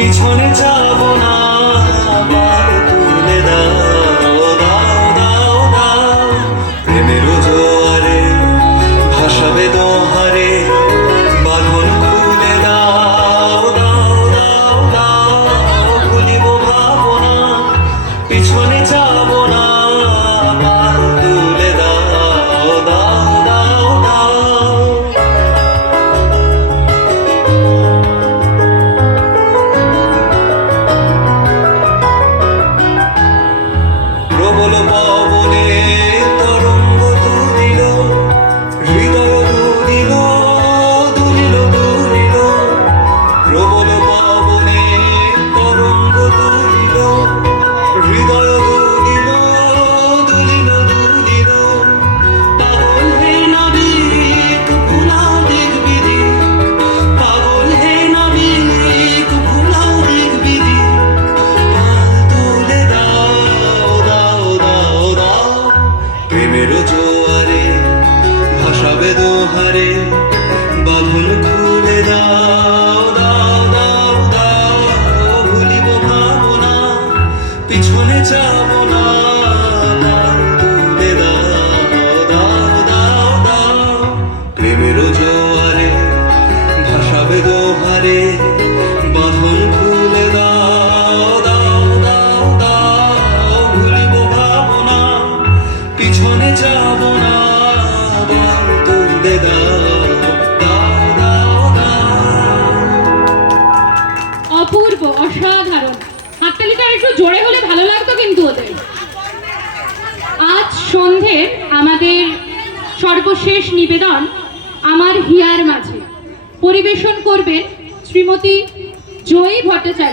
পিছনে যাব না, আবার তুলে দাও দাও দাও দাও। প্রেমের জোয়ারে ভাসাবে দোহারে, বাঁধন খুলে দাও দাও দাও দাও। ভুলিব ভাবনা, পিছনে যাব না, আবার তুলে দাও দাও দাও দাও। প্রবল পবনে তরঙ্গ তুলিল, হৃদয় দুলিল দুলিল দুলিল। প্রবল পবনে তরঙ্গ তুলিল, হৃদয় দুলিল দুলিল দুলিল। পাগল হে নাবিক ভুলাও দিক বিদিক, পাগল হে নাবিক ভুলাও দিক বিদিক। হাল তুলে দাও দাও দাও দাও। প্রেমের জোয়ারে ভাসাবে দোহারে, বাঁধন খুলে দাও দাও দাও দাও। ভুলিব ভাবনা, পিছনে যাব না, আবার তুলে দাও দাও দাও দাও। প্রেমের জোয়ারে ভাসাবে দোহারে, বাঁধন খুলে দাও দাও দাও দাও। ভুলিব ভাবনা, পিছনে যাব না, আবার তুলে দাও দাও দাও দাও। অপূর্ব, অসাধারণ। হাততালিটা একটু জোরে হলে ভালো লাগতো কিন্তু ওদের। আজ সন্ধ্যের আমাদের সর্বশেষ নিবেদন আমার হিয়ার মাঝে পরিবেশন করবেন শ্রীমতী জয়ী ভট্টাচার্য।